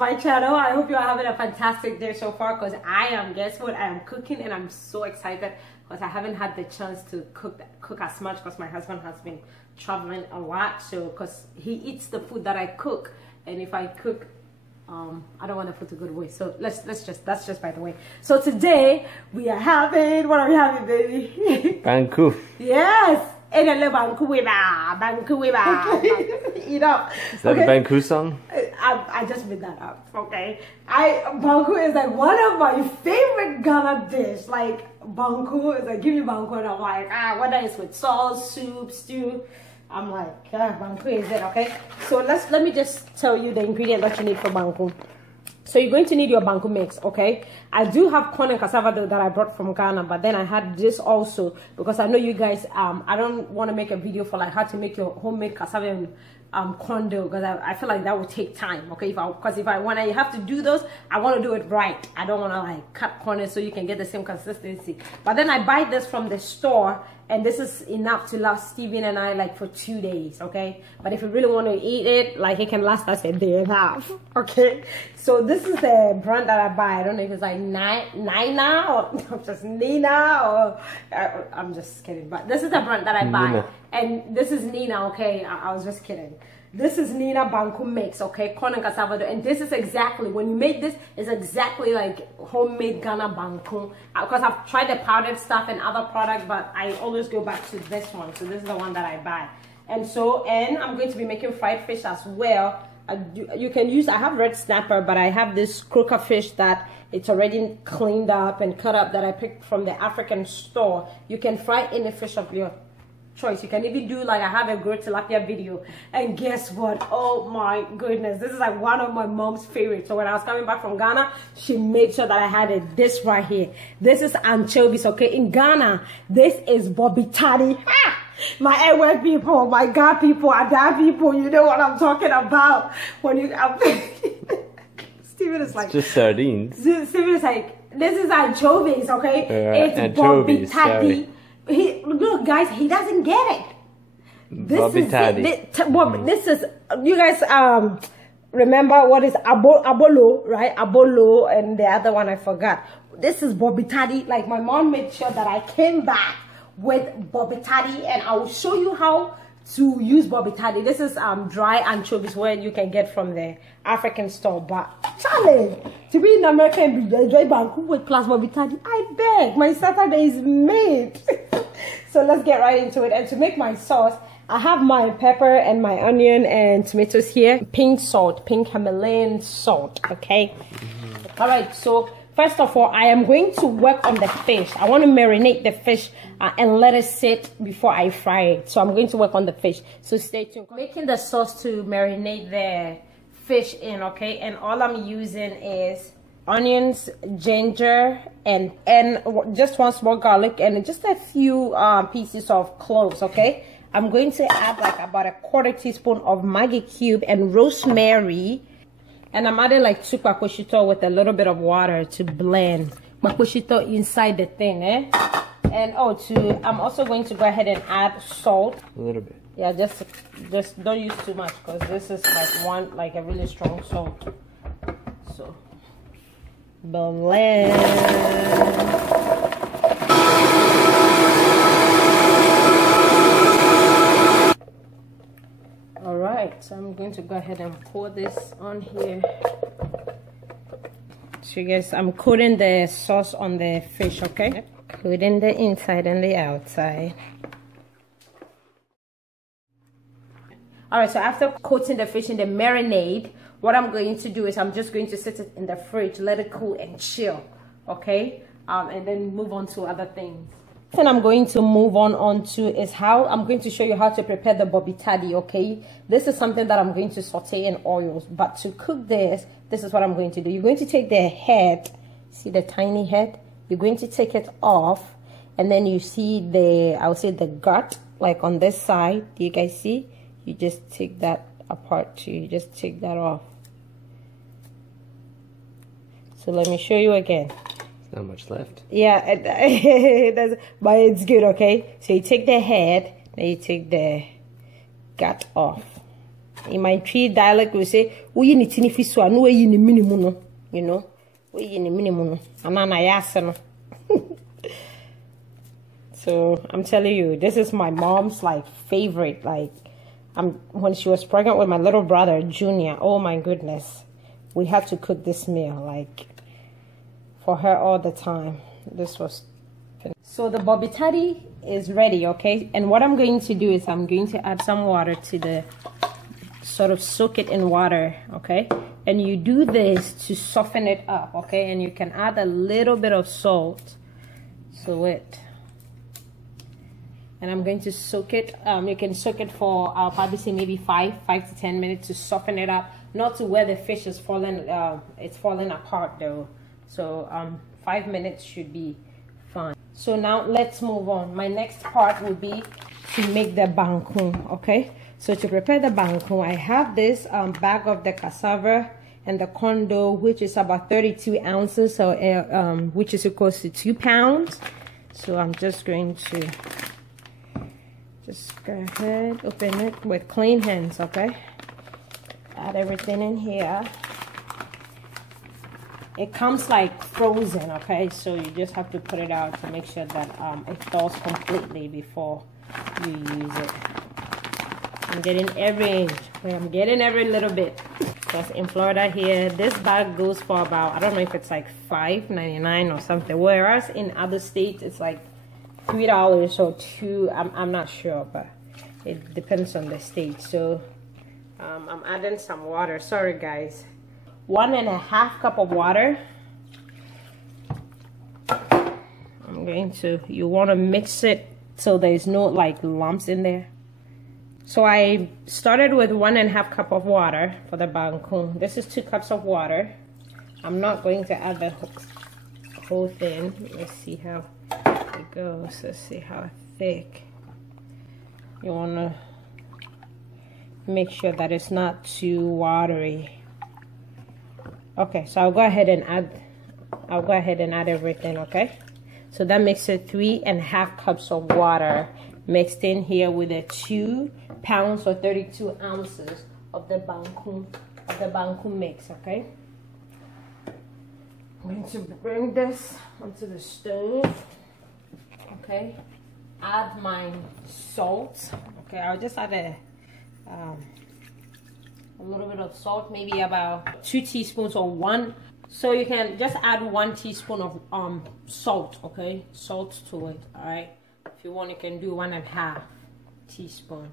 my channel. I hope you are having a fantastic day so far, because I am. Guess what? I am cooking and I'm so excited because I haven't had the chance to cook as much because my husband has been traveling a lot. So because he eats the food that I cook, and if I cook, I don't want the food to go to waste. So that's just by the way. So today we are having, what are we having, baby? Banku. Yes. Banku. You know. Is that a Banku song? I just made that up. Okay. Banku is like one of my favorite Ghana dish. Like Banku is like, give me Banku, and I'm like, whether it's with sauce, soup, stew, I'm like, Banku is it, okay? So let me just tell you the ingredient that you need for Banku. So you're going to need your Banku mix, okay? I do have corn and cassava dough that I brought from Ghana, but then I had this also because I know you guys, I don't want to make a video for like how to make your homemade cassava and corn dough, because I feel like that would take time, okay? Because if I want to have to do those, I want to do it right. I don't want to like cut corners so you can get the same consistency. But then I buy this from the store, and this is enough to last Steven and I like for 2 days, okay? But if you really want to eat it, like it can last us a day and a half, okay? So this is the brand that I buy. I don't know if it's like Nina or just Nina, or I'm just kidding. But this is the brand that I buy. Nina. And this is Nina, okay? I was just kidding. This is Nina Banku mix, okay? Corn and cassava dough. And this is exactly, when you make this, it's exactly like homemade Ghana Banku. Because I've tried the powdered stuff and other products, but I always go back to this one. So this is the one that I buy. And I'm going to be making fried fish as well. You can use, I have red snapper, but I have this Croakerfish that it's already cleaned up and cut up that I picked from the African store. You can fry any fish of your choice. You can even do like, I have a grilled tilapia video, and guess what? Oh my goodness, this is like one of my mom's favorites. So when I was coming back from Ghana, she made sure that I had it. This right here, this is anchovies, okay? In Ghana, this is Bobi Tadi. My Edward people, my God people, Ada people, you know what I'm talking about. When you Steven is like, it's just sardines. Steven is like, this is anchovies, okay? It's anchovies, Bobi Tadi. Look, guys, he doesn't get it. Bobi Tadi. This is, you guys remember what is abolo, right? Abolo, and the other one I forgot. This is Bobi Tadi. Like, my mom made sure that I came back with Bobi Tadi, and I will show you how to use Bobi Tadi. This is dry anchovies where you can get from the African store. But Charlie, to be in America and enjoy Banku with plus Bobi Tadi, I beg, my Saturday is made. So let's get right into it. And to make my sauce, I have my pepper and my onion and tomatoes here. Pink salt, pink Himalayan salt, okay? All right, so first of all, I am going to work on the fish. I want to marinate the fish and let it sit before I fry it. So I'm going to work on the fish. So stay tuned. Making the sauce to marinate the fish in, okay? And all I'm using is onions, ginger, and just one small garlic, and just a few pieces of cloves, okay? I'm going to add like about a 1/4 teaspoon of Maggi cube and rosemary. And I'm adding like 2 Kpakposhito with a little bit of water to blend Kpakposhito inside the thing, eh? And I'm also going to go ahead and add salt. A little bit. Yeah, just don't use too much, because this is like a really strong salt. So blend. Alright, so I'm going to go ahead and pour this on here. So guys, I'm coating the sauce on the fish, okay? Coating the inside and the outside. Alright, so after coating the fish in the marinade, what I'm going to do is I'm just going to sit it in the fridge, let it cool and chill, okay? And then move on to other things. Thing I'm going to move on to is how I'm going to show you how to prepare the Bobi Tadi, okay? This is something that I'm going to saute in oils, but to cook this is what I'm going to do. You're going to take the head, see the tiny head? You're going to take it off, and then you see I would say the gut, like on this side. Do you guys see? You just take that apart too. You just take that off. So let me show you again. Not much left. Yeah, but it's good, okay? So you take the head, then you take the gut off. In my tree dialect, we say, "We need to fish so no way in the minimum, you know, we in the minimum." And so I'm telling you, this is my mom's like favorite. Like, when she was pregnant with my little brother Junior. Oh my goodness, we had to cook this meal like for her all the time. This was so the Bobi Tadi is ready, okay? And what I'm going to do is I'm going to add some water to the sort of soak it in water, okay? And you do this to soften it up, okay? And you can add a little bit of salt to it. And I'm going to soak it. You can soak it for, I'll probably say maybe 5 to 10 minutes to soften it up. Not to where the fish is falling, it's falling apart though. So 5 minutes should be fine. So now let's move on. My next part will be to make the banku, okay? So to prepare the banku, I have this bag of the cassava and the corn dough, which is about 32 ounces, so which is equals to 2 pounds. So I'm just going to just go ahead, open it with clean hands, okay? Add everything in here. It comes like frozen, okay? So you just have to put it out to make sure that it thaws completely before you use it. I'm getting every inch. I'm getting every little bit. Because in Florida here, this bag goes for about, I don't know if it's like $5.99 or something. Whereas in other states, it's like $3 or $2. I'm not sure, but it depends on the state. So I'm adding some water. Sorry, guys. 1.5 cup of water. I'm going to, you want to mix it so there's no like lumps in there. So I started with 1.5 cup of water for the banku. This is 2 cups of water. I'm not going to add the whole thing. Let's see how it goes. Let's see how thick. You want to make sure that it's not too watery. Okay, so I'll go ahead and add everything, okay? So that makes it 3.5 cups of water mixed in here with the 2 pounds or 32 ounces of the banku mix, okay? I'm going to bring this onto the stove, okay? Add my salt, okay? I'll just add a little bit of salt, maybe about 2 teaspoons or 1. So you can just add 1 teaspoon of salt, okay? Salt to it, all right? If you want, you can do 1.5 teaspoon.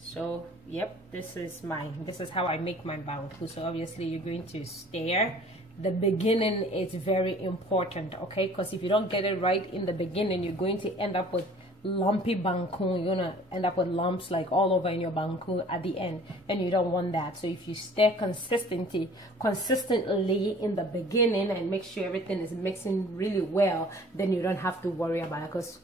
So, yep, this is how I make my banku. So obviously you're going to stir. The beginning is very important, okay? Because if you don't get it right in the beginning, you're going to end up with lumpy banku. You're gonna end up with lumps like all over in your banku at the end, and you don't want that. So if you stir consistently in the beginning and make sure everything is mixing really well, then you don't have to worry about it. Because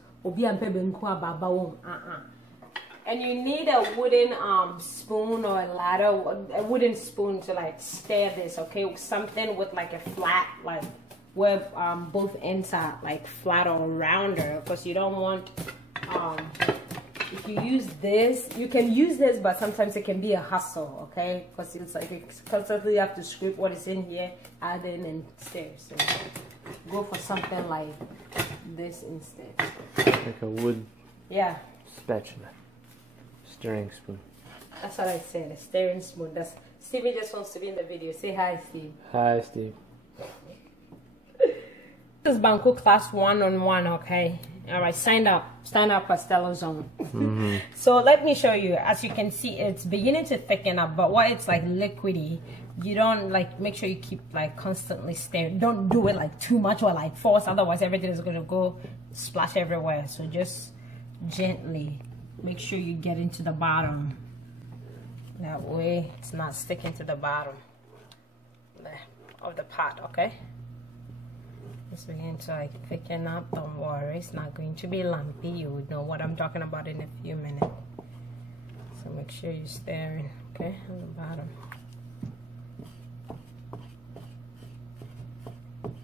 and you need a wooden spoon or a ladder, a wooden spoon to like stir this, okay? Something with like a flat, like where both ends are like flat or rounder, because you don't want if you use this, you can use this, but sometimes it can be a hassle, okay? Because it's like it's constantly you have to scrape what is in here, add in and stir. So go for something like this instead. Like a wood spatula. Stirring spoon. That's what I said, a stirring spoon. That's Stevie just wants to be in the video. Say hi, Steve. Hi, Steve. This is Banku class 1-on-1, okay? All right, sign up for StellaZone. So let me show you. As you can see, it's beginning to thicken up, but while it's like liquidy, you don't like, make sure you keep like constantly stirring. Don't do it like too much or like force, otherwise everything is going to go splash everywhere. So just gently make sure you get into the bottom. That way it's not sticking to the bottom of the pot, okay? It's beginning to like thicken up. Don't worry, it's not going to be lumpy. You would know what I'm talking about in a few minutes. So make sure you're stirring, okay, on the bottom.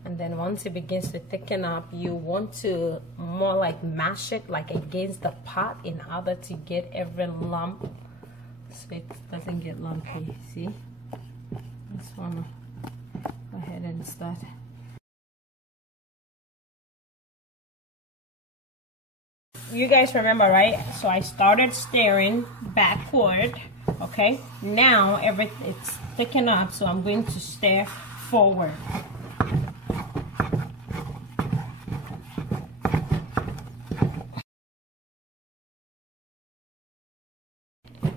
And then once it begins to thicken up, you want to more like mash it like against the pot in order to get every lump so it doesn't get lumpy. See? Just wanna go ahead and start. You guys remember, right? So I started stirring backward. Okay, now it's thickened up, so I'm going to stir forward.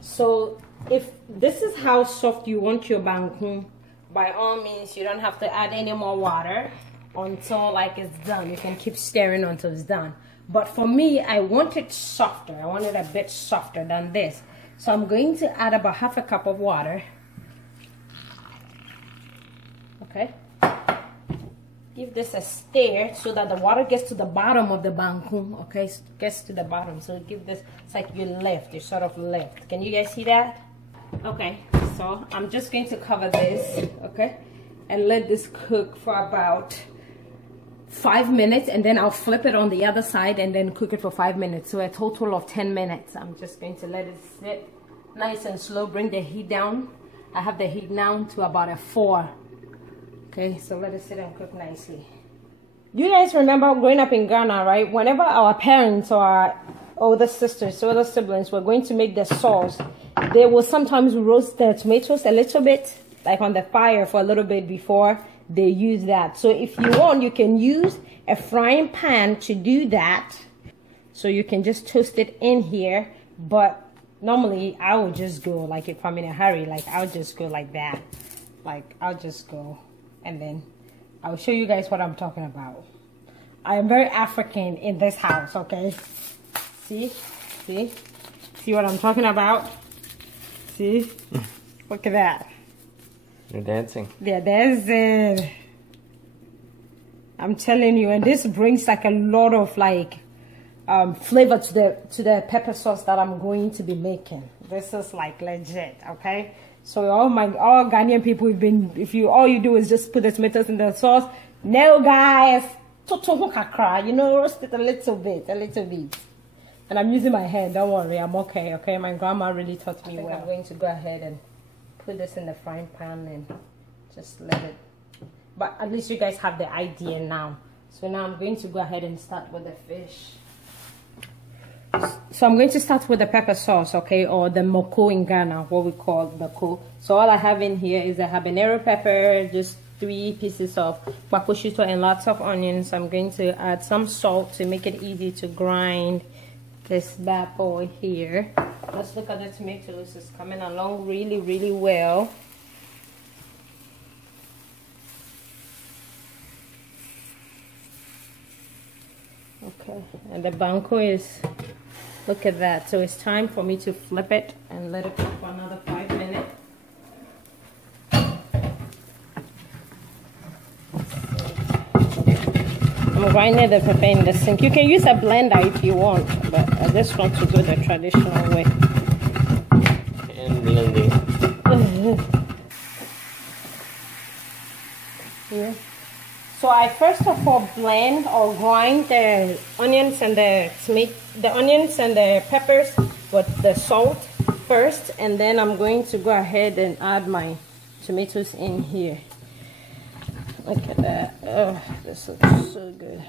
So if this is how soft you want your banku, by all means, you don't have to add any more water until like it's done. You can keep stirring until it's done. But for me, I want it softer. I want it a bit softer than this. So I'm going to add about half a cup of water. Okay. Give this a stir so that the water gets to the bottom of the banku. Okay, gets to the bottom. So give this, it's like you lift, you sort of lift. Can you guys see that? Okay, so I'm just going to cover this, okay, and let this cook for about 5 minutes, and then I'll flip it on the other side and then cook it for 5 minutes. So a total of 10 minutes. I'm just going to let it sit nice and slow. Bring the heat down. I have the heat down to about a 4. Okay, so let it sit and cook nicely. You guys remember growing up in Ghana, right? Whenever our parents or our older sisters, older siblings were going to make the sauce, they will sometimes roast the tomatoes a little bit, like on the fire for a little bit before they use that. So if you want, you can use a frying pan to do that. So you can just toast it in here. But normally I would just go, like if I'm in a hurry, like I'll just go like that. Like I'll just go, and then I'll show you guys what I'm talking about. I am very African in this house, okay? See what I'm talking about? See? Look at that. You're dancing. Yeah, dancing. I'm telling you, and this brings like a lot of like flavor to the pepper sauce that I'm going to be making. This is like legit, okay? So all Ghanaian people, all you do is just put the tomatoes in the sauce. No, guys, you know, roast it a little bit. And I'm using my hand. Don't worry, I'm okay. Okay, my grandma really taught me well. I'm going to go ahead and put this in the frying pan and just let it. But at least you guys have the idea now. So now I'm going to go ahead and start with the fish. So I'm going to start with the pepper sauce, okay, or the moko in Ghana, what we call the ko. So all I have in here is a habanero pepper, just 3 pieces of Kpakposhito and lots of onions. I'm going to add some salt to make it easy to grind this bad boy here. Let's look at the tomatoes. It's coming along really, really well. Okay, and the banku is, look at that. So it's time for me to flip it and let it cook for another 5 minutes. I'm grinding the pepper in the sink. You can use a blender if you want, but I just want to do the traditional way. And blending. Yeah. So I first of all blend or grind the onions and the peppers with the salt first, and then I'm going to go ahead and add my tomatoes in here. Look at that. Oh, this looks so good.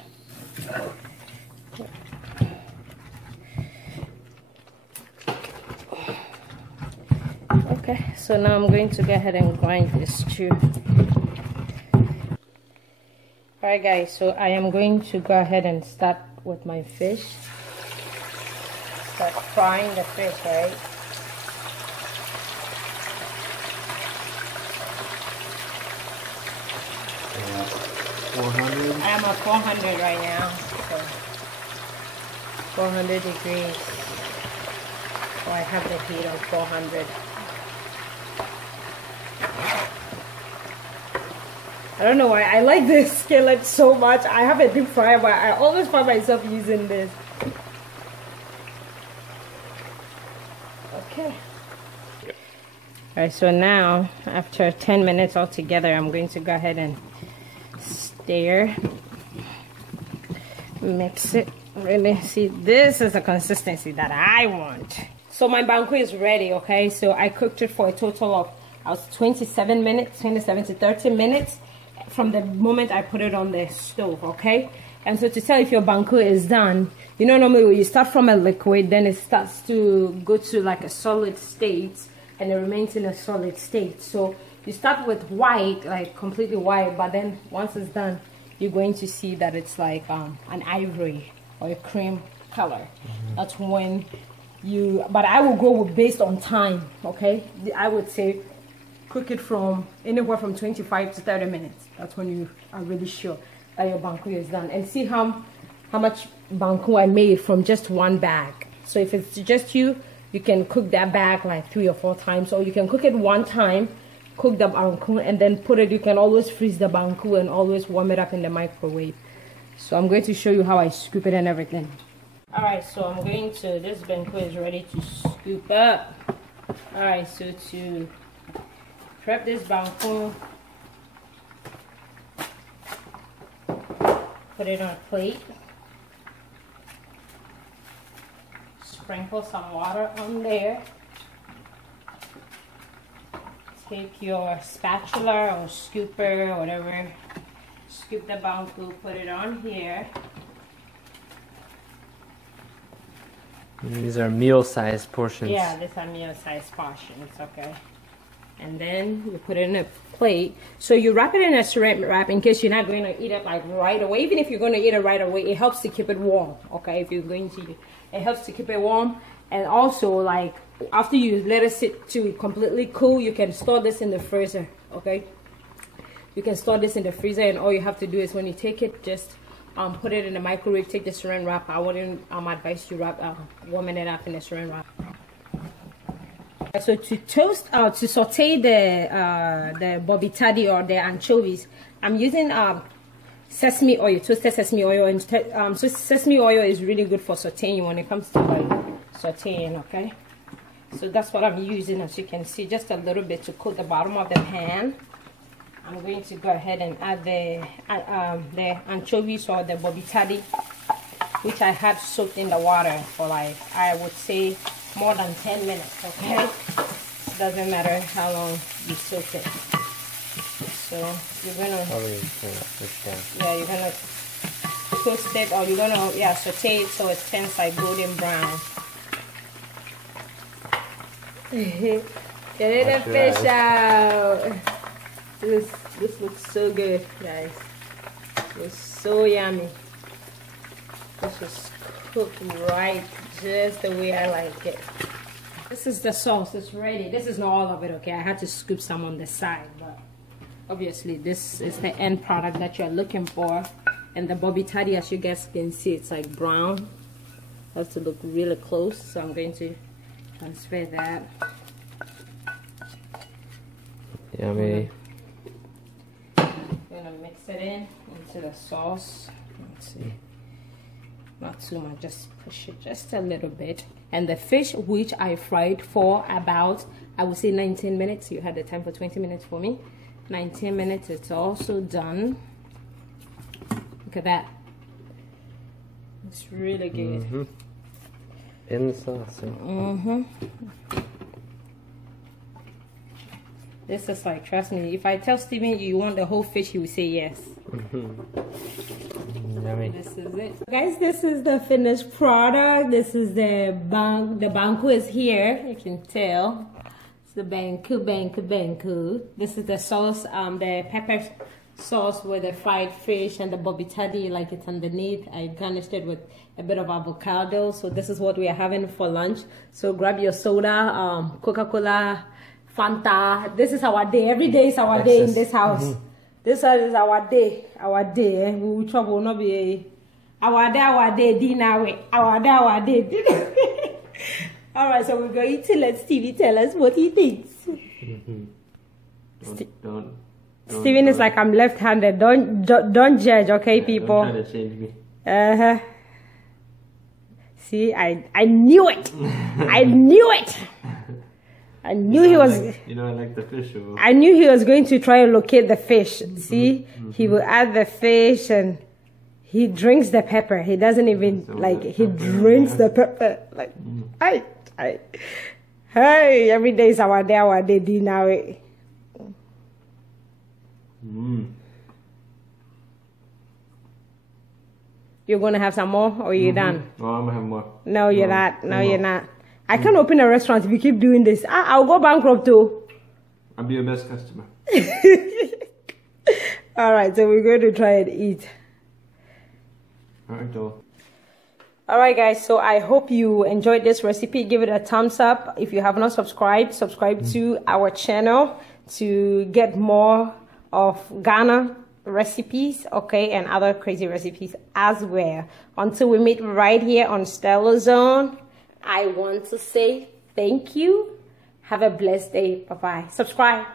Okay, so now I'm going to go ahead and grind this too. Alright guys, so I am going to go ahead and start with my fish. Start frying the fish, right? Yeah. 400? I'm at 400 right now. So 400 degrees. So I have the heat on 400. I don't know why I like this skillet so much. I have a deep fryer, but I always find myself using this. Okay. Alright, so now after 10 minutes altogether, I'm going to go ahead and stir. Mix it. Really, see, this is the consistency that I want. So my banku is ready, okay? So I cooked it for a total of 27 minutes, 27 to 30 minutes from the moment I put it on the stove, okay? And so to tell if your banku is done, you know, normally when you start from a liquid, then it starts to go to like a solid state, and it remains in a solid state. So you start with white, like completely white, but then once it's done, you're going to see that it's like an ivory or a cream color. That's when you, but I will go with based on time, okay? I would say cook it from anywhere from 25 to 30 minutes. That's when you are really sure that your banku is done. And see how much banku I made from just one bag. So if it's just you can cook that bag like 3 or 4 times, or you can cook it one time, cook the banku, and then put it, you can always freeze the banku and always warm it up in the microwave. So I'm going to show you how I scoop it and everything. Alright, so I'm going to, this banku is ready to scoop up. Alright, so to prep this banku, put it on a plate, sprinkle some water on there, take your spatula or scooper or whatever, scoop the banku, put it on here. These are meal-sized portions. Yeah, these are meal-sized portions, okay. And then you put it in a plate. So you wrap it in a saran wrap in case you're not going to eat it like right away. Even if you're going to eat it right away, it helps to keep it warm, okay? If you're going to, it helps to keep it warm. And also, like, after you let it sit to completely cool, you can store this in the freezer, okay? You can store this in the freezer, and all you have to do is when you take it, just put it in the microwave, take the saran wrap. I wouldn't advise you warming it up in the saran wrap. So to toast, to saute the Bobi Tadi or the anchovies, I'm using sesame oil, toasted sesame oil. And so sesame oil is really good for sauteing when it comes to like sauteing, okay? So that's what I'm using, as you can see, just a little bit to coat the bottom of the pan. I'm going to go ahead and add the anchovies or the Bobi Tadi, which I had soaked in the water for like, I would say, more than 10 minutes, okay? It doesn't matter how long you soak it. So you're gonna, you're gonna toast it, or you're gonna, saute it so it turns like golden brown. Get the fish out. This looks so good, guys. It's so yummy. This is cooked right, just the way I like it. This is the sauce. It's ready. This is not all of it, okay? I had to scoop some on the side, but obviously this is the end product that you're looking for. And the Bobi Tadi, as you guys can see, it's like brown. It has to look really close, so I'm going to transfer that. Yummy. Gonna mix it into the sauce. Let's see, not too much, just push it just a little bit. And the fish, which I fried for about, I would say 19 minutes. You had the time for 20 minutes for me. 19 minutes, it's also done. Look at that. It's really good. In the sauce. This is like, trust me, if I tell Steven you want the whole fish, he will say yes. Yummy. This is it. Guys, this is the finished product. This is the banku is here. You can tell. It's the banku. This is the sauce, the pepper sauce with the fried fish and the Bobi Tadi, like it's underneath. I garnished it with a bit of avocado. So this is what we are having for lunch. So grab your soda, Coca-Cola, Fanta. This is our day. Every day is our day in this house. This is our day. We will trouble not be our day dinner. Our day dinner. All right, so we're going to let Stevie tell us what he thinks. Steven is like, I'm left-handed. Don't judge, okay, people. Don't try to change me. See, I knew it. I knew it. I knew he was. I like the fish. I knew he was going to try and locate the fish. See, he will add the fish and he drinks the pepper. He doesn't even he drinks the pepper. Like, Hey, every day is our day dinner. You're gonna have some more, or you're done? Oh, I'm gonna have more. No, you're not. No, you're not. I can't open a restaurant if you keep doing this. I'll go bankrupt too. I'll be your best customer. All right, so we're going to try and eat. All right, though. All right, guys. So I hope you enjoyed this recipe. Give it a thumbs up. If you have not subscribed, subscribe to our channel to get more of Ghana recipes, okay, and other crazy recipes as well. Until we meet right here on StellaZone, I want to say thank you. Have a blessed day. Bye-bye. Subscribe.